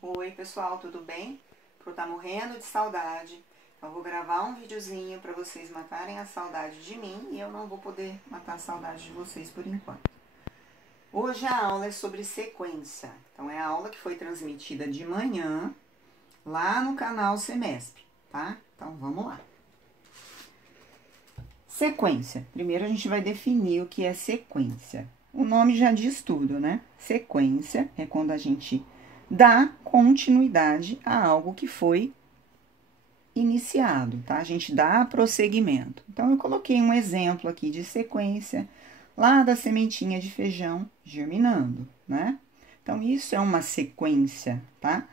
Oi pessoal, tudo bem? Eu tô morrendo de saudade, então eu vou gravar um videozinho para vocês matarem a saudade de mim e eu não vou poder matar a saudade de vocês por enquanto. Hoje a aula é sobre sequência, então é a aula que foi transmitida de manhã lá no canal Semesp, tá? Então vamos lá. Sequência. Primeiro a gente vai definir o que é sequência. O nome já diz tudo, né? Sequência é quando a gente dá continuidade a algo que foi iniciado, tá? A gente dá prosseguimento. Então, eu coloquei um exemplo aqui de sequência lá da sementinha de feijão germinando, né? Então, isso é uma sequência, tá?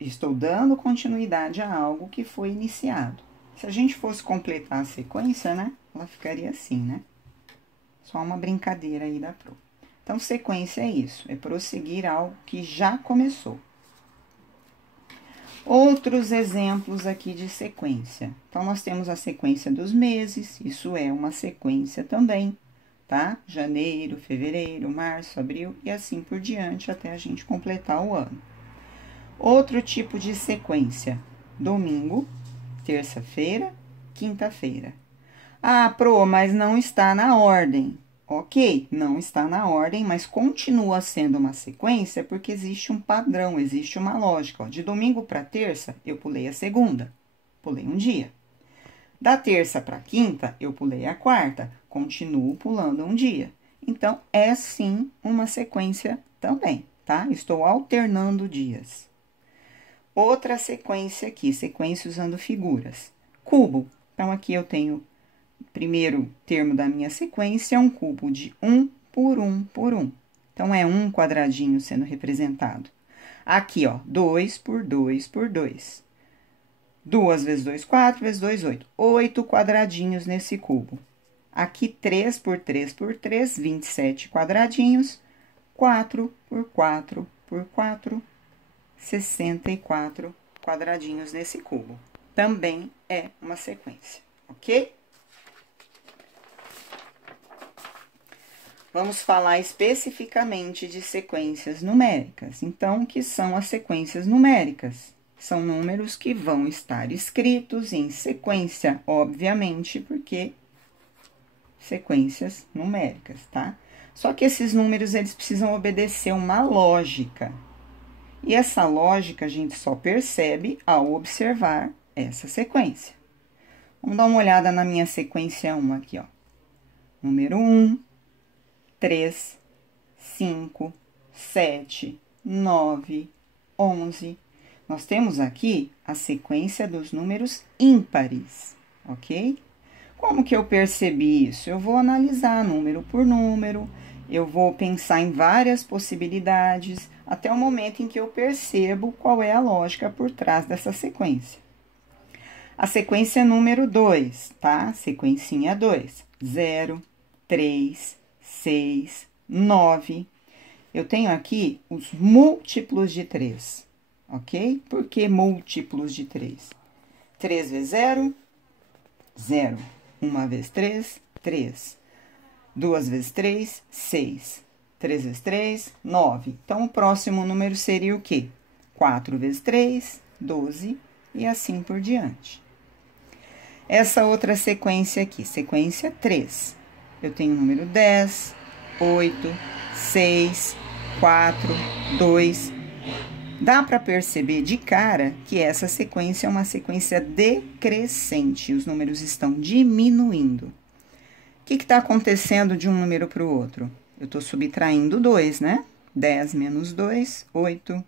Estou dando continuidade a algo que foi iniciado. Se a gente fosse completar a sequência, né? Ela ficaria assim, né? Só uma brincadeira aí da Pro. Então, sequência é isso, é prosseguir algo que já começou. Outros exemplos aqui de sequência. Então, nós temos a sequência dos meses, isso é uma sequência também, tá? Janeiro, fevereiro, março, abril e assim por diante até a gente completar o ano. Outro tipo de sequência, domingo, terça-feira, quinta-feira. Ah, Pro, mas não está na ordem. Ok, não está na ordem, mas continua sendo uma sequência porque existe um padrão, existe uma lógica. Ó, de domingo para terça, eu pulei a segunda, pulei um dia. Da terça para quinta, eu pulei a quarta, continuo pulando um dia. Então, é sim uma sequência também, tá? Estou alternando dias. Outra sequência aqui, sequência usando figuras. Cubo. Então, aqui eu tenho primeiro termo da minha sequência é um cubo de 1 por 1 por 1. Então, é um quadradinho sendo representado. Aqui, ó, 2 por 2 por 2. 2 vezes 2, 4 vezes 2, 8. 8 quadradinhos nesse cubo. Aqui, 3 por 3 por 3, 27 quadradinhos. 4 por 4 por 4, 64 quadradinhos nesse cubo. Também é uma sequência, ok? Vamos falar especificamente de sequências numéricas. Então, o que são as sequências numéricas? São números que vão estar escritos em sequência, obviamente, porque sequências numéricas, tá? Só que esses números, eles precisam obedecer uma lógica. E essa lógica a gente só percebe ao observar essa sequência. Vamos dar uma olhada na minha sequência 1 aqui, ó. Número 1. 3, 5, 7, 9, 11. Nós temos aqui a sequência dos números ímpares, ok? Como que eu percebi isso? Eu vou analisar número por número, eu vou pensar em várias possibilidades, até o momento em que eu percebo qual é a lógica por trás dessa sequência. A sequência número 2, tá? Sequencinha 2, 0, 3, 6, 9. Eu tenho aqui os múltiplos de 3, ok? Por que múltiplos de 3? 3 vezes 0, 0. 1 vezes 3, 3. 2 vezes 3, 6. 3 vezes 3, 9. Então, o próximo número seria o quê? 4 vezes 3, 12 e assim por diante. Essa outra sequência aqui, sequência 3. Eu tenho o número 10, 8, 6, 4, 2. Dá para perceber de cara que essa sequência é uma sequência decrescente. Os números estão diminuindo. O que está acontecendo de um número para o outro? Eu estou subtraindo 2, né? 10 menos 2, 8.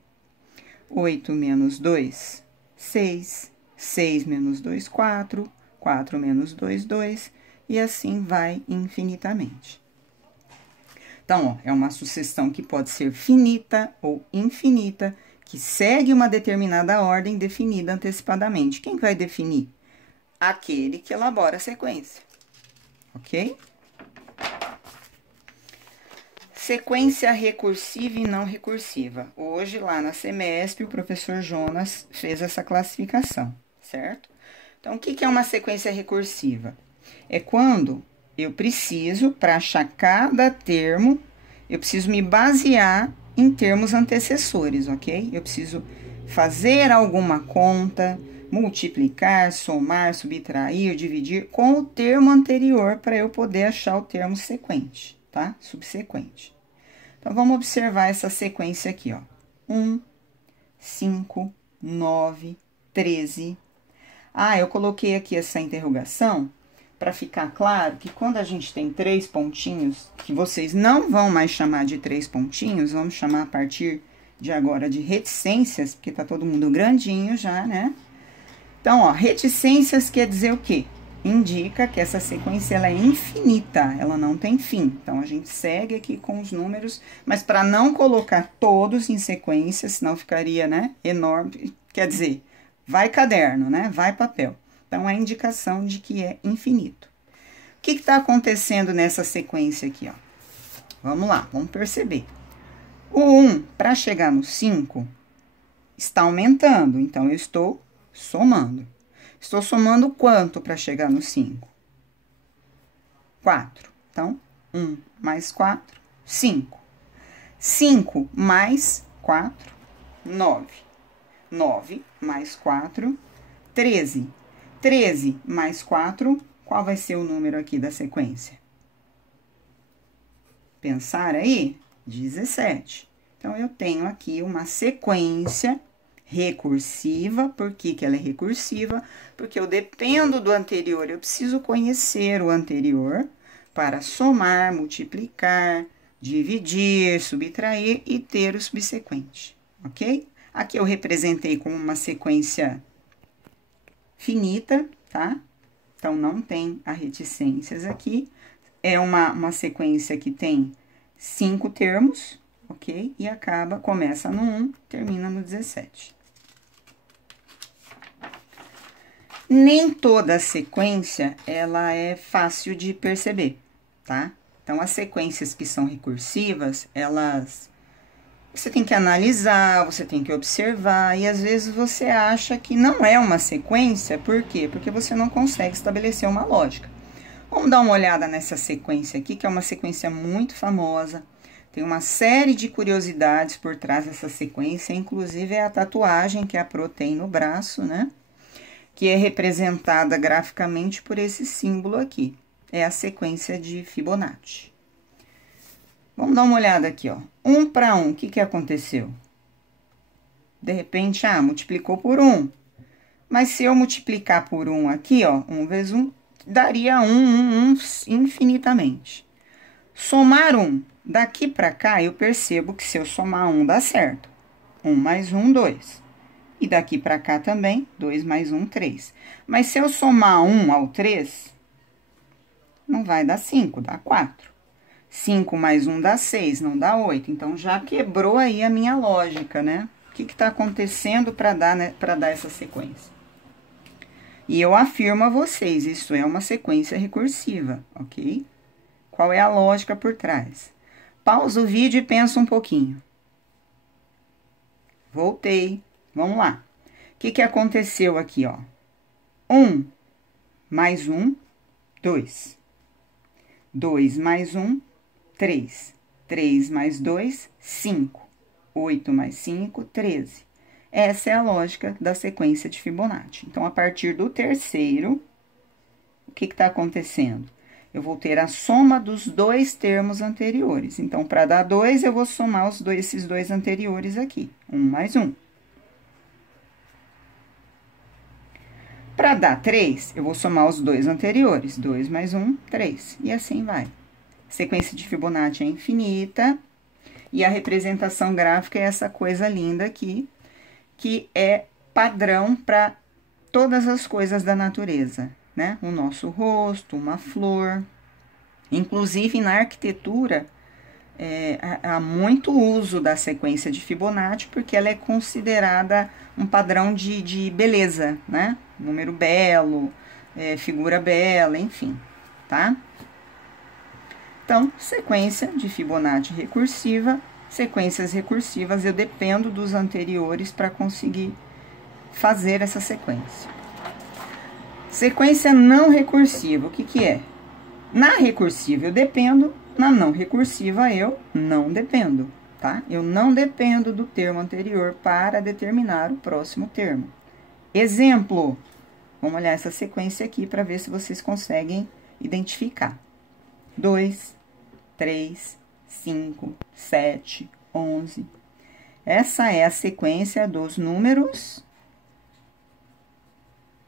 8 menos 2, 6. 6 menos 2, 4. 4 menos 2, 2. E assim vai infinitamente. Então, ó, é uma sucessão que pode ser finita ou infinita, que segue uma determinada ordem definida antecipadamente. Quem vai definir? Aquele que elabora a sequência, ok? Sequência recursiva e não recursiva. Hoje, lá na Semesp, o professor Jonas fez essa classificação, certo? Então, o que é uma sequência recursiva? É quando eu preciso, para achar cada termo, eu preciso me basear em termos antecessores, ok? Eu preciso fazer alguma conta, multiplicar, somar, subtrair, dividir com o termo anterior para eu poder achar o termo sequente, tá? Subsequente. Então, vamos observar essa sequência aqui, ó. 1, 5, 9, 13. Ah, eu coloquei aqui essa interrogação para ficar claro que quando a gente tem 3 pontinhos, que vocês não vão mais chamar de 3 pontinhos, vamos chamar a partir de agora de reticências, porque tá todo mundo grandinho já, né? Então, ó, reticências quer dizer o quê? Indica que essa sequência ela é infinita, ela não tem fim. Então, a gente segue aqui com os números, mas para não colocar todos em sequência, senão ficaria, né, enorme. Quer dizer, vai caderno, né, vai papel. Então, é a indicação de que é infinito. O que está acontecendo nessa sequência aqui, ó? Vamos lá, vamos perceber. O 1, para chegar no 5, está aumentando, então, eu estou somando. Estou somando quanto para chegar no 5? 4. Então, 1 mais 4, 5. 5 mais 4, 9. 9 mais 4, 13. 13 mais 4, qual vai ser o número aqui da sequência? Pensar aí? 17. Então, eu tenho aqui uma sequência recursiva. Por que que ela é recursiva? Porque eu dependo do anterior, eu preciso conhecer o anterior para somar, multiplicar, dividir, subtrair e ter o subsequente, ok? Aqui eu representei como uma sequência finita, tá? Então, não tem a reticências aqui. É uma sequência que tem 5 termos, ok? E começa no 1, termina no 17. Nem toda sequência, ela é fácil de perceber, tá? Então, as sequências que são recursivas, você tem que analisar, você tem que observar, e às vezes você acha que não é uma sequência, por quê? Porque você não consegue estabelecer uma lógica. Vamos dar uma olhada nessa sequência aqui, que é uma sequência muito famosa. Tem uma série de curiosidades por trás dessa sequência, inclusive é a tatuagem que a Pro tem no braço, né? Que é representada graficamente por esse símbolo aqui. É a sequência de Fibonacci. Vamos dar uma olhada aqui, ó. 1 para 1, o que que aconteceu? De repente, multiplicou por 1. Mas se eu multiplicar por 1 aqui, ó, 1 vezes 1, daria 1 infinitamente. Somar 1. Daqui para cá, eu percebo que se eu somar 1, dá certo. 1 mais 1, 2. E daqui para cá também, 2 mais 1, 3. Mas se eu somar 1 ao 3, não vai dar 5, dá 4. 5 mais 1 dá 6, não dá 8. Então, já quebrou aí a minha lógica, né? O que está acontecendo para dar essa sequência? E eu afirmo a vocês, isso é uma sequência recursiva, ok? Qual é a lógica por trás? Pausa o vídeo e pensa um pouquinho. Voltei. Vamos lá. O que que aconteceu aqui, ó? 1 mais 1, 2. 2 mais 1, 3. 3 mais 2, 5. 8 mais 5, 13. Essa é a lógica da sequência de Fibonacci. Então, a partir do terceiro, o que está acontecendo? Eu vou ter a soma dos 2 termos anteriores. Então, para dar 2, eu vou somar esses 2 anteriores aqui. 1 mais 1. Para dar 3, eu vou somar os 2 anteriores. 2 mais 1, 3. E assim vai. Sequência de Fibonacci é infinita. E a representação gráfica é essa coisa linda aqui, que é padrão para todas as coisas da natureza, né? O nosso rosto, uma flor. Inclusive, na arquitetura, há muito uso da sequência de Fibonacci, porque ela é considerada um padrão de beleza, né? Número belo, figura bela, enfim, tá? Então, sequência de Fibonacci recursiva, sequências recursivas, eu dependo dos anteriores para conseguir fazer essa sequência. Sequência não recursiva, o que que é? Na recursiva eu dependo, na não recursiva eu não dependo, tá? tá? Eu não dependo do termo anterior para determinar o próximo termo. Exemplo, vamos olhar essa sequência aqui para ver se vocês conseguem identificar. 2, 3, 5, 7, 11. Essa é a sequência dos números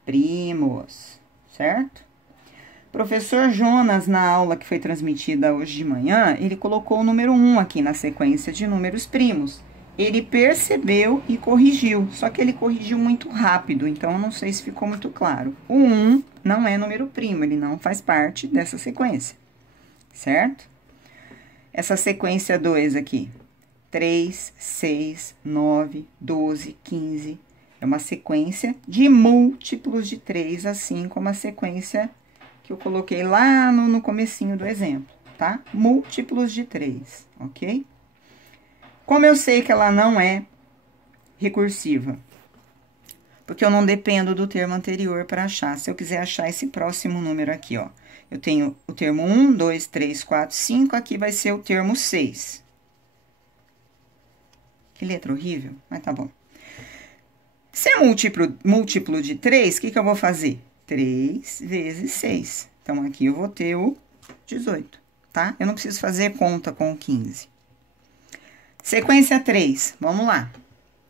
primos, certo? Professor Jonas, na aula que foi transmitida hoje de manhã, ele colocou o número 1 aqui na sequência de números primos. Ele percebeu e corrigiu, só que ele corrigiu muito rápido, então eu não sei se ficou muito claro. O 1 não é número primo, ele não faz parte dessa sequência, certo? Essa sequência 2 aqui, 3, 6, 9, 12, 15, é uma sequência de múltiplos de 3, assim como a sequência que eu coloquei lá no comecinho do exemplo, tá? Múltiplos de 3, ok? Como eu sei que ela não é recursiva? Porque eu não dependo do termo anterior para achar. Se eu quiser achar esse próximo número aqui, ó. Eu tenho o termo 1, 2, 3, 4, 5, aqui vai ser o termo 6. Que letra horrível, mas tá bom. Se é múltiplo de 3, o que eu vou fazer? 3 vezes 6. Então, aqui eu vou ter o 18, tá? Eu não preciso fazer conta com o 15. Sequência 3, vamos lá.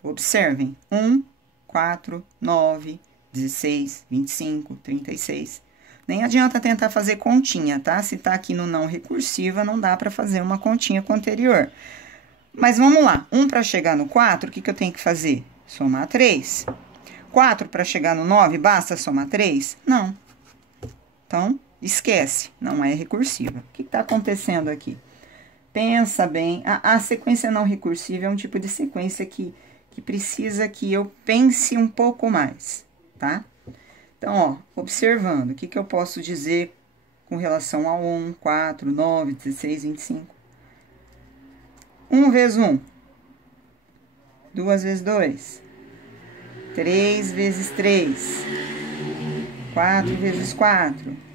Observem. 1, 4, 9, 16, 25, 36. Nem adianta tentar fazer continha, tá? Se tá aqui no não recursiva, não dá para fazer uma continha com o anterior. Mas vamos lá. 1 para chegar no 4, o que eu tenho que fazer? Somar 3. 4 para chegar no 9, basta somar 3? Não. Então, esquece, não é recursiva. O que está acontecendo aqui? Pensa bem, a sequência não recursiva é um tipo de sequência que precisa que eu pense um pouco mais, tá? Então, ó, observando, o que eu posso dizer com relação ao 1, 4, 9, 16, 25? 1 vezes 1. 2 vezes 2. 3 vezes 3. 4 vezes 4.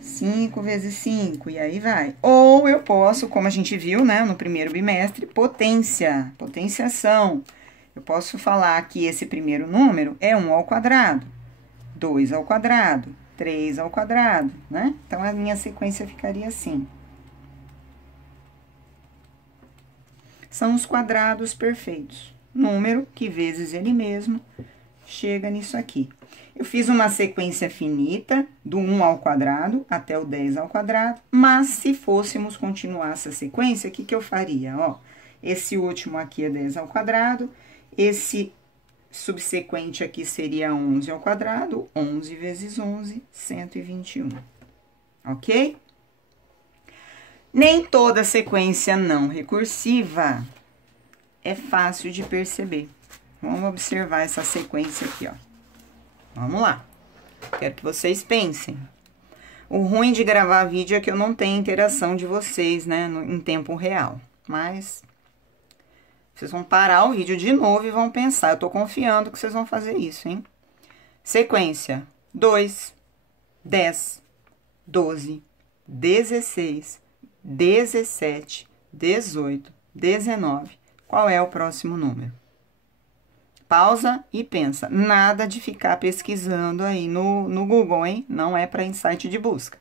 5 vezes 5, e aí vai. Ou eu posso, como a gente viu, né, no primeiro bimestre, potenciação. Eu posso falar que esse primeiro número é 1 ao quadrado, 2 ao quadrado, 3 ao quadrado, né? Então, a minha sequência ficaria assim. São os quadrados perfeitos. Número que vezes ele mesmo chega nisso aqui. Eu fiz uma sequência finita, do 1 ao quadrado até o 10 ao quadrado, mas se fôssemos continuar essa sequência, o que eu faria? Ó, esse último aqui é 10 ao quadrado, esse subsequente aqui seria 11 ao quadrado, 11 vezes 11, 121, ok? Nem toda sequência não recursiva é fácil de perceber. Vamos observar essa sequência aqui, ó. Vamos lá. Quero que vocês pensem. O ruim de gravar vídeo é que eu não tenho interação de vocês, né, em tempo real. Mas vocês vão parar o vídeo de novo e vão pensar. Eu tô confiando que vocês vão fazer isso, hein? Sequência: 2, 10, 12, 16, 17, 18, 19. Qual é o próximo número? Pausa e pensa. Nada de ficar pesquisando aí no Google, hein? Não é para insight de busca.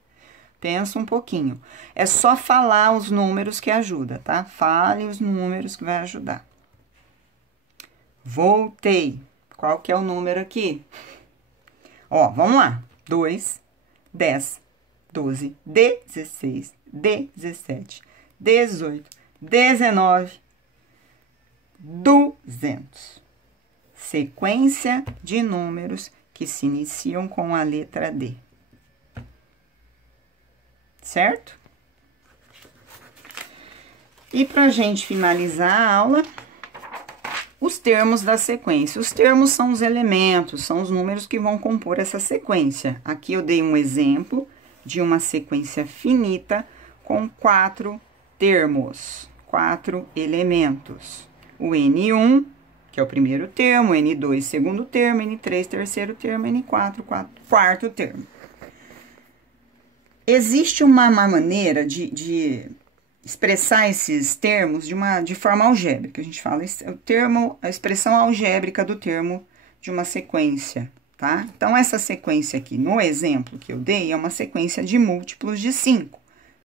Pensa um pouquinho. É só falar os números que ajuda, tá? Fale os números que vai ajudar. Voltei. Qual que é o número aqui? Ó, vamos lá. 2, 10, 12, 16, 17, 18, 19, 200. Sequência de números que se iniciam com a letra D. Certo? E pra gente finalizar a aula, os termos da sequência. Os termos são os elementos, são os números que vão compor essa sequência. Aqui eu dei um exemplo de uma sequência finita com 4 termos, 4 elementos. O N1, que é o primeiro termo, N2, segundo termo, N3, terceiro termo, N4, quarto termo. Existe uma maneira de expressar esses termos de forma algébrica. A gente fala a expressão algébrica do termo de uma sequência, tá? Então, essa sequência aqui, no exemplo que eu dei, é uma sequência de múltiplos de 5.